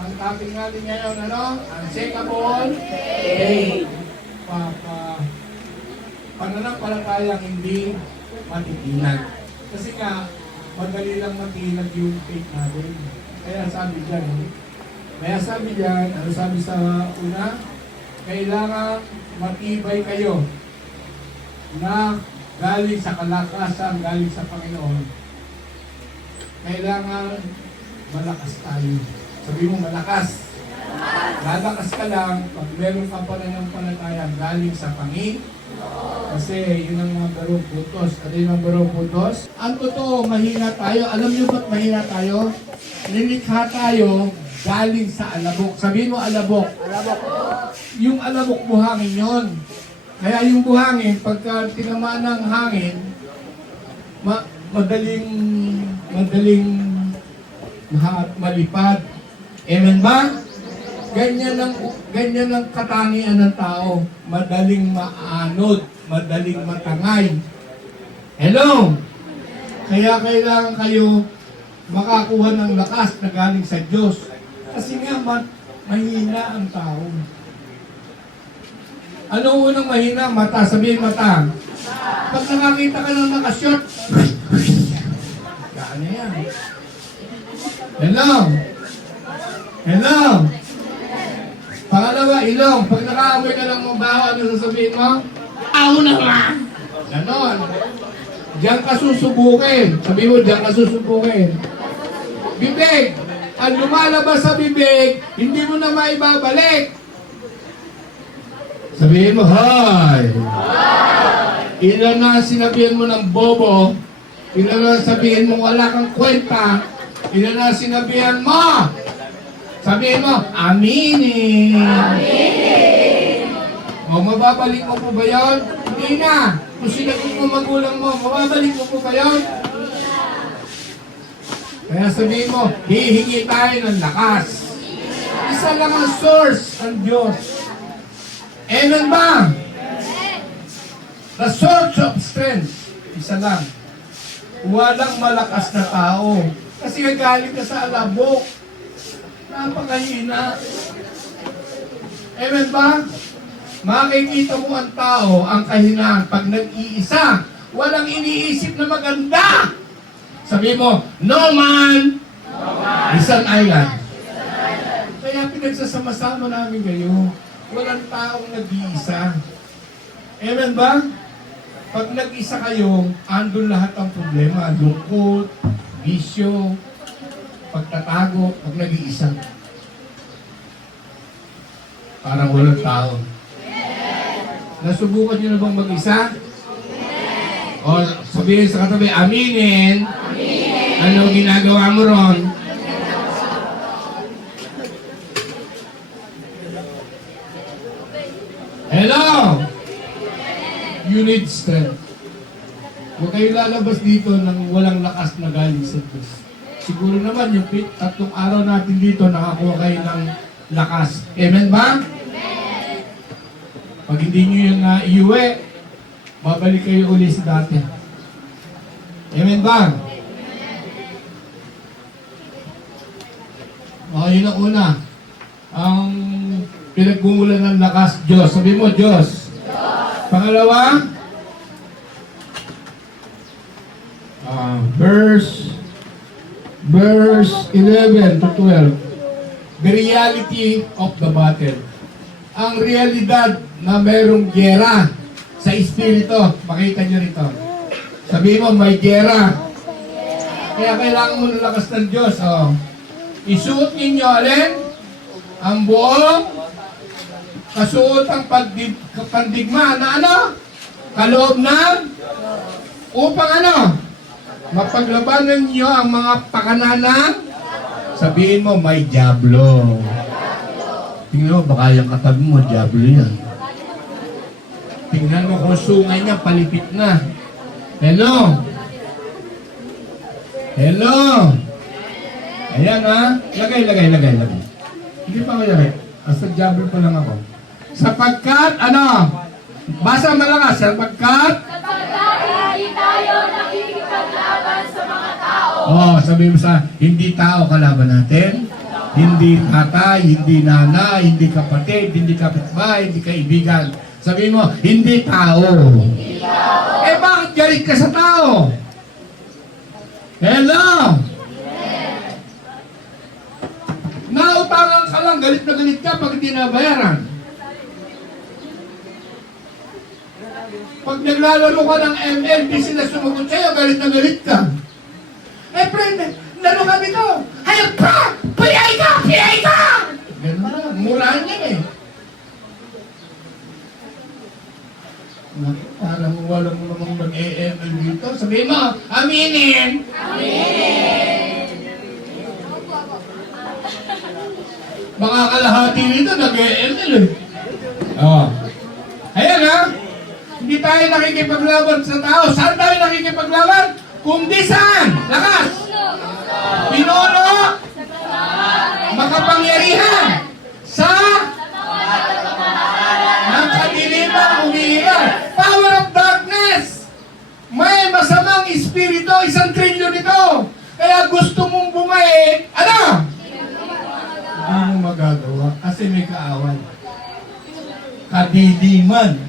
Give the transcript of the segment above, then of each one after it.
Ang topic natin ngayon, ano? Unshakable faith. Pananampalatayang hindi matitinag. Kasi nga, madali lang matinag yung faith natin. Kaya sabi dyan, ano sabi sa una? Kailangan matibay kayo na galing sa kalakasan, galing sa Panginoon. Kailangan malakas tayo. Sabi mo malakas. Lalakas ka lang pag meron ka pa rin ng panatayang galing sa Panginoon. Kasi yun ang mga barong putos. Ano yung mga barong putos? Ang totoo, mahina tayo. Alam niyo ba't mahina tayo? Nilikha tayo galing sa alabok. Sabihin mo alabok. Alabok. Yung alabok buhangin yon. Kaya yung buhangin, pagka tinamaan ng hangin, madaling malipad. Amen ba? Ganyan ang katangian ng tao. Madaling maanod, madaling matangay. Hello? Kaya kailangan kayo makakuha ng lakas na galing sa Diyos. Kasi nga, mahina ang tao. Ano unang mahina? Mata. Sabihin mata. Pag nakakita ka ng nakashot, gaano yan? Hello? Hello? Pangalawa, ilong. Pag nakaamoy ka ng mabaho, ano sasabihin mo? Ako naman! Ganon. Diyan ka susubukin. Sabi mo, diyan ka susubukin. Bibig. Ang lumalabas sa bibig, hindi mo na maibabalik. Sabihin mo, hi! Ilan na sinabihan mo ng bobo, ilan na sabihin mo wala kang kwenta, ilan na sinabihan mo, sabihin mo, aminin. Aminin. O, mababalik mo po ba yun? Hindi na. Kung sinagot mo magulang mo, mababalik mo po ba yun? Kaya sabihin mo, hihingi tayo ng lakas. Isa lang ang source, ang Diyos. Amen ba? The source of strength, isa lang. Walang malakas na tao. Kasi galing ka sa alabok. Napakahina. Amen ba? Makikita mo ang tao, ang kahinaan, pag nag-iisa, walang iniisip na maganda. Sabi mo, no man, isang island. Kaya pinagsasama-sama namin kayo. Walang taong nag-iisa. Amen ba? Pag nag-isa kayo, andun lahat ang problema. Lungkot, bisyo, pagtatago, pag nag-iisa. Parang walang tao. Nasubukan nyo na bang mag-isa? O sabihin sa katabi, aminin. Ano ginagawa mo ron? Hello! You need strength. Huwag kayo lalabas dito nang walang lakas na galing sa Diyos. Siguro naman yung 3 araw natin dito nakakuha kayo ng lakas. Amen ba? Pag hindi nyo yung iuwi, babalik kayo ulit sa dati. Amen ba? Yun ang una. Ang pinagmumulan ng lakas, Diyos. Sabi mo, Diyos. Pangalawa, verse 11 to 12. The reality of the battle. Ang realidad na mayroong gera sa espiritu. Pakita nyo rito. Sabihin mo, may gera. Kaya kailangan mo ng lakas ng Diyos. Isuot ninyo, alin? Ang buong kasuotang pandigma na ano? Kaloob ng upang ano? Mapaglabanan niyo ang mga pakananan. Sabihin mo, may diablo. Tingnan mo, baka yung katabi mo, diablo yan. Tingnan mo kung sungay niya, palipit na. Hello? Hello? Ayan ha. Lagay. Hindi pa ako lagay. Basta diablo pa lang ako. Sapagkat, ano? Basa malakas. Sapagkat hindi tayo nakikipaglaban sa mga tao. sabi mo sa, hindi tao kalaban natin. Hindi tatay, hindi nanay, hindi kapatid, hindi kapitbahay, hindi kaibigan. Sabihin mo, hindi tao. Eh bakit galit ka sa tao? Hello? Nautangan ka lang, galit na galit ka pag hindi nabayaran. Pag naglalaro ka ng ML, di sila sumagot sa'yo, galit na galit ka. Eh friend, laro ka dito. Hayop ka! Piyay ka! Piyay ka! Ganun na, murahan yan eh. Naku, parang wala mo namang mag-ML dito. Sabihin mo, aminin! Mga kalahati nito nag-ML eh. Oh. Ayan ha. Hindi tayo nakikipaglaban sa tao. Saan tayo nakikipaglaban? Kundi saan? Lakas! Pinuno! Makapangyarihan! Sa ng kadiliman umiiral. Power of darkness! May masamang espiritu, 1 trilyon ito. Kaya gusto mong bumae, ano? Hindi mo magagawa kasi may kaaway. Kadiliman.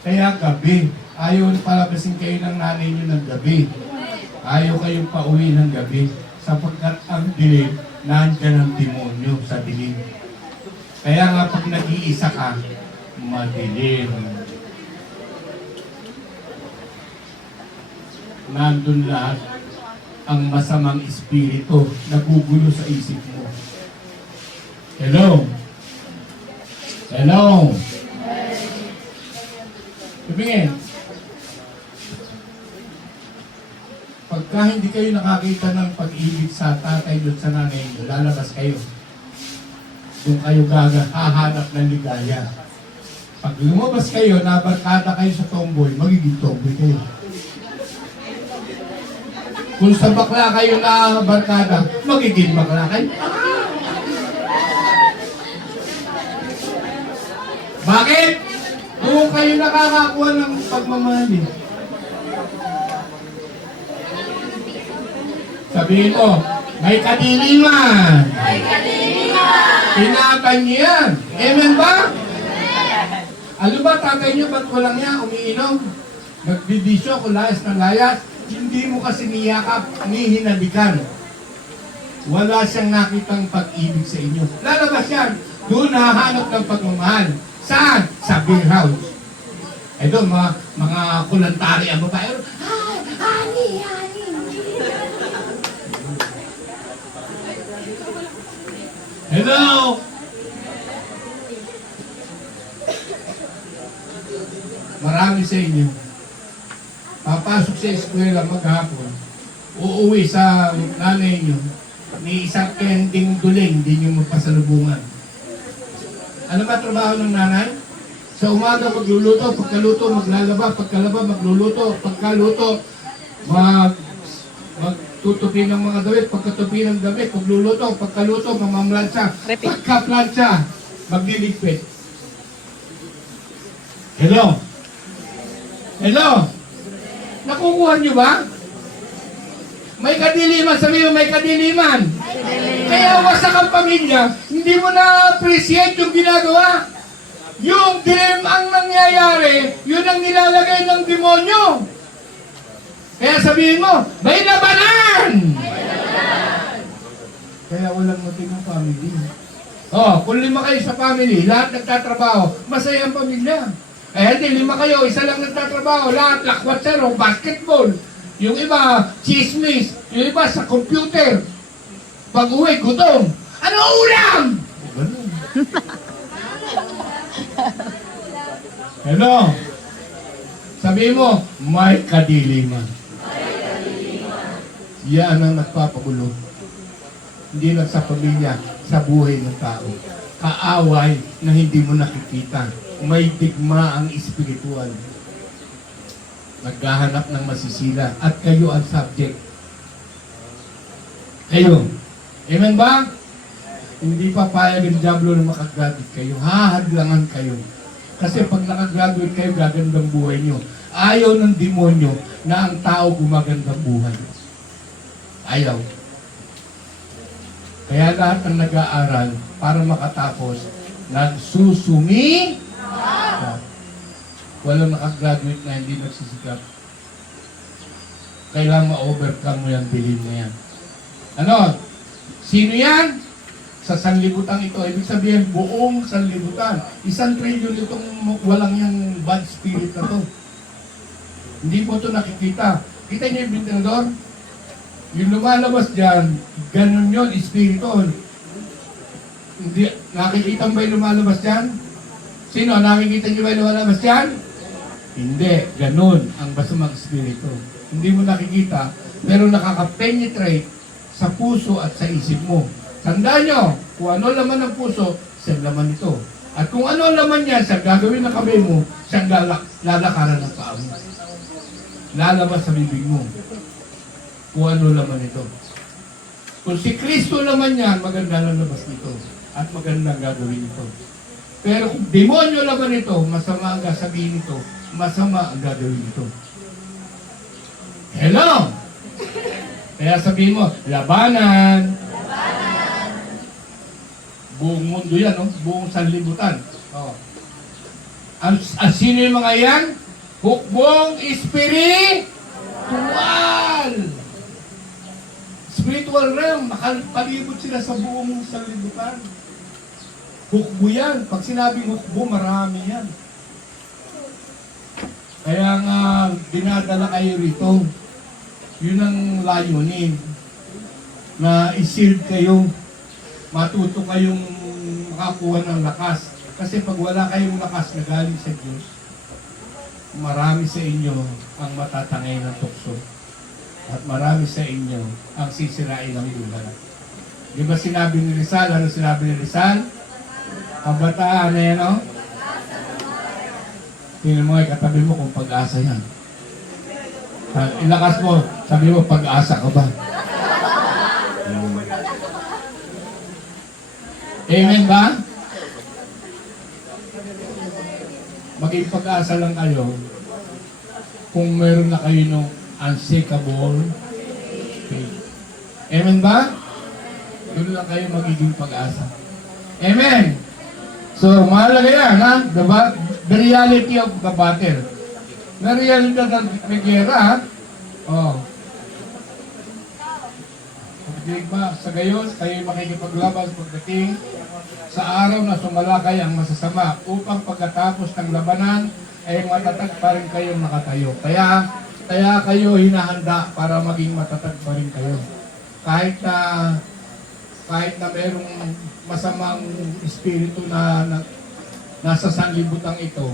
Kaya gabi. Ayaw palabasin kayo ng nanay niyo ng gabi. Ayaw kayong pauwi ng gabi. Sapagkat ang dilim, nandyan ang demonyo sa dilim. Kaya nga pag nag-iisa ka, madilim. Nandun lahat ang masamang espiritu na gugulo sa isip mo. Hello? Hello? Tumingin. Pagka hindi kayo nakakita ng pag-ibig sa tatay at sa nanay nyo, lalabas kayo. Kung kayo hahanap ng ligaya. Pag lumabas kayo, nabarkada kayo sa tomboy, magiging tomboy kayo. Kung sa bakla kayo na barkada, magiging bakla kayo. Bakit? Kung kayo nakakakuha ng pagmamahal eh. Sabihin mo, may kadiliman. May kadiliman. Tinatan niyo yan. Amen ba? Ano ba tatay niyo, ba't walang niya umiinom? Nagbibisyo, kulayas ng layas. Hindi mo kasi niyakap, ni hinabikan. Wala siyang nakitang pag-ibig sa inyo. Lalabas yan. Doon nahanap ng pagmamahal. Saan? Sa beer house. Eh doon, mga kulantari ang babae. Honey, honey. Hello! Marami sa inyo. Papasok sa eskwela maghapon. Uuwi sa nanay nyo. Ni isang kending duling, hindi nyo magpasalubungan. Ano ba trabaho ng nanay? Sa umaga magluluto, pagkaluto maglalaba, pagkalaba magluluto, pagkaluto magtutupi ng mga damit, pagkatupi ng damit, magluluto, pagkaluto mamamlansya, pagkaplansya magliligpit. Hello? Hello? Nakukuha nyo ba? May kadiliman, sabi mo may kadiliman. Kaya wasak ang pamilya, hindi mo na-appreciate yung ginagawa. Yung dilim ang nangyayari, yun ang nilalagay ng demonyo. Kaya sabihin mo, may labanan! Kaya walang matinong family. Oh, kung 5 kayo sa family, lahat nagtatrabaho, masaya ang pamilya. Eh, hindi, 5 kayo, isa lang nagtatrabaho, lahat lakwatsero, basketball. Yung iba, chismis. Yung iba sa computer. Pag-uwi, gutom. Ano ulam? Ganun. Hello? Sabihin mo, may kadiliman. Yan ang nagpapagulo. Hindi lang sa pamilya, sa buhay ng tao. Kaaway na hindi mo nakikita. May digma ang espiritual. Naghahanap ng masisila at kayo ang subject. Kayo. Amen ba? Hindi pa payag ang diablo na makagraduate kayo. Hahadlangan kayo. Kasi pag nakagraduate kayo, gagandang buhay nyo. Ayaw ng demonyo na ang tao gumagandang buhay. Ayaw. Kaya lahat ng nag-aaral para makatapos, nagsusumi. Walang nakagraduate na hindi nagsisikap. Kailangan ma-overcome mo yan, bilhin mo yan. Ano? Sino yan? Sa sanlibutan ito. Ibig sabihin, buong sanlibutan. 1 trillion itong walang yung bad spirit na to. Hindi mo ito nakikita. Kita niyo yung ventilador? Yung lumalabas dyan, ganun yun, espiritu. Hindi, nakikita mo ba yung lumalabas dyan? Sino? Nakikita niyo ba yung lumalabas dyan? Hindi, ganun ang masamang espiritu. Hindi mo nakikita, pero nakaka-penetrate sa puso at sa isip mo. Tandaan nyo, kung ano laman ng puso, siyang laman ito. At kung ano laman niya, siyang gagawin ng kamay mo, siyang lalakaran ng paa mo. Lalabas sa bibig mo. Kung ano laman ito. Kung si Kristo laman yan, maganda lalabas nito. At maganda gagawin ito. Pero kung demonyo laman ito, masama ang sabihin ito, masama ang gagawin ito. Hello! Kaya sabihin mo, labanan. Buong mundo yan, no? Buong sanlibutan. Oh. Ang sino yung mga yan? Hukbong spiritual. Spiritual realm. Nakalibot sila sa buong sanlibutan. Hukbo yan. Pag sinabing hukbo, marami yan. Kaya nga, dinadala kayo rito. Yun ang layunin. Na i-shield kayo. Matuto kayong makakuha ng lakas. Kasi pag wala kayong lakas na galing sa Diyos, marami sa inyo ang matatangay ng tukso. At marami sa inyo ang sisirain ng lugar. Di ba sinabi ni Rizal? Ano sinabi ni Rizal? Kabataan na yan, no? Tingnan mo ay katabi mo kung pag-asa yan. Ilakas mo, sabi mo, pag-asa ka ba? Amen ba? Maging pag-asa lang kayo kung meron na kayo ng unshakable faith. Amen ba? Doon lang kayo magiging pag-asa. Amen! So, mahalaga yan, ha? The reality of the battle. The reality ng gera, ha? Oh. Pagdinig ba? Sa gayon, kayo makikipaglaban pagdating sa araw na sumalakay ang masasama upang pagkatapos ng labanan ay matatag pa rin kayong nakatayo. Kaya kayo hinahanda para maging matatag pa rin kayo. Kahit na merong masamang espiritu na nasa sanlibutan ito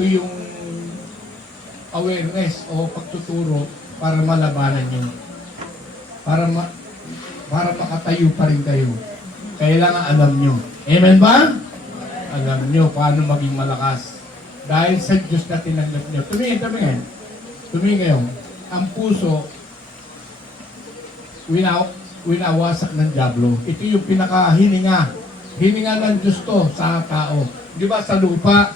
yung awareness o pagtuturo para malabanan nyo. Para makatayo pa rin kayo. Kailangan alam nyo. Amen ba? Alam nyo paano maging malakas. Dahil sa Diyos na tinanggap nyo. Tumingin kayo. Ang puso, winawasak ng diablo. Ito yung pinakahininga. Hininga ng Diyos to sa tao. Di ba sa lupa,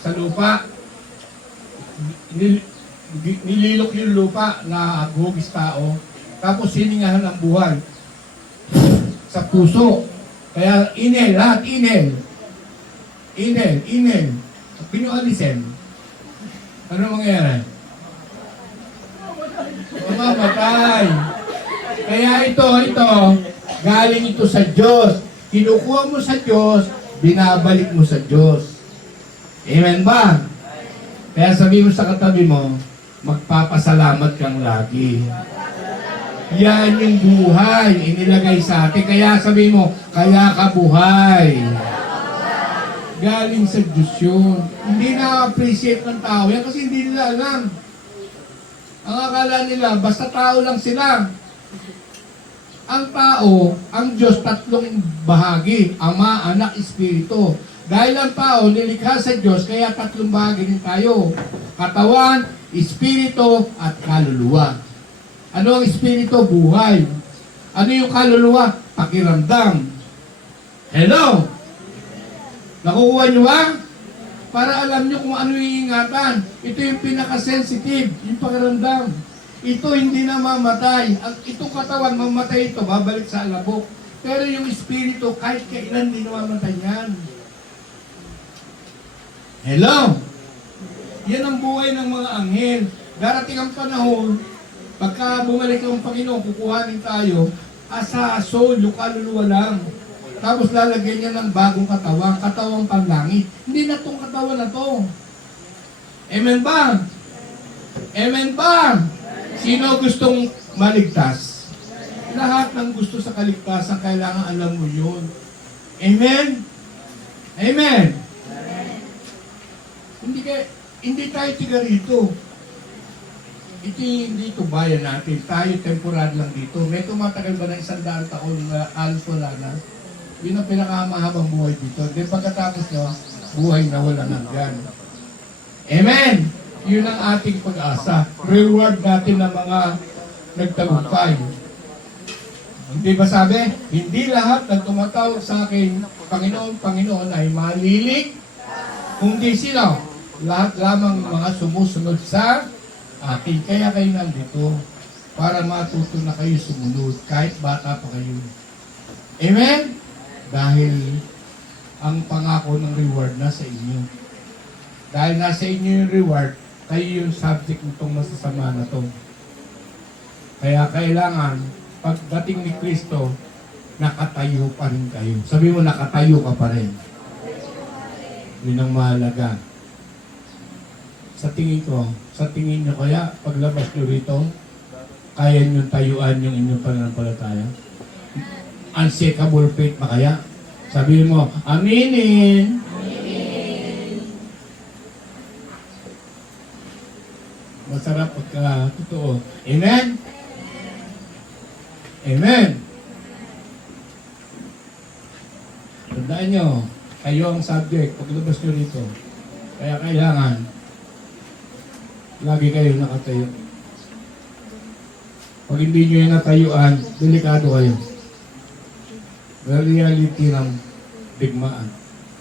nililok yung lupa na hugis tao. Tapos hiningahan ang buhay sa puso. Kaya lahat inhale. Pinualisin. Ano mangyayari? Mamamatay. Kaya ito, galing ito sa Diyos. Kinukuha mo sa Diyos, binabalik mo sa Diyos. Amen ba? Kaya sabi mo sa katabi mo, magpapasalamat kang lagi. Yan yung buhay, inilagay sa atin. Kaya sabi mo, kaya ka buhay. Galing sa Diyos yun. Hindi na-appreciate ng tao yan kasi hindi nila alam. Ang akala nila, basta tao lang sila. Ang tao, ang Diyos, tatlong bahagi. Ama, Anak, Espiritu. Dahil ang tao, nilikha sa Diyos, kaya tatlong bahagi rin tayo. Katawan, Espiritu, at kaluluwa. Ano ang Espiritu? Buhay. Ano yung kaluluwa? Pakiramdam. Hello? Nakukuha nyo ba? Para alam nyo kung ano yung ingatan. Ito yung pinaka-sensitive, yung pakiramdam. Ito hindi na mamatay. Itong katawan, mamatay ito, babalik sa alabok. Pero yung espiritu, kahit kailan di namamatay yan. Hello? Yan ang buhay ng mga anghel. Darating ang panahon, pagka bumalik ang Panginoon, kukuhanin tayo, sa soul, yung kaluluwa lang. Tapos lalagyan niya ng bagong katawan, katawang panlangit. Hindi na tong katawan na to. Amen ba? Amen ba? Sino gustong maligtas? Lahat ng gusto sa kaligtasan, kailangan alam mo yun. Amen? Amen? Hindi tayo tiga rito. Hindi ito bayan natin. Tayo temporary lang dito. May tumatagal ba ng 100 taon na alos wala na? Yun ang pinakamahabang buhay dito. Then pagkatapos nyo, buhay na walang hanggan. Amen! Yun ang ating pag-asa. Reward natin ng mga nagtagumpay. Hindi ba sabi? Hindi lahat ng tumatawag sa akin, Panginoon, Panginoon ay malilig. Kundi sino? Lahat lamang mga sumusunod sa akin. Kaya kayo nandito para matuto na kayo sumunod kahit bata pa kayo. Amen? Dahil ang pangako ng reward nasa inyo. Dahil nasa inyo yung reward, kayo yung subject nitong masasama na to. Kaya kailangan, pagdating ni Kristo, nakatayo pa rin kayo. Sabi mo, nakatayo ka pa rin. Yun ang mahalaga. Sa tingin ko, sa tingin nyo kaya, paglabas nyo rito, kaya nyo tayuan yung inyong pananampalataya? Unshakable faith ba kaya? Sabihin mo, aminin! Masarap pagka totoo. Amen? Amen? Tandaan nyo, kayo ang subject, paglabas nyo rito. Kaya kailangan, lagi kayo nakatayo. Pag hindi nyo yung natayuan, delikado kayo. May reality ng digmaan.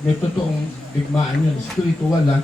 May totoong digmaan yun. Spiritual ha.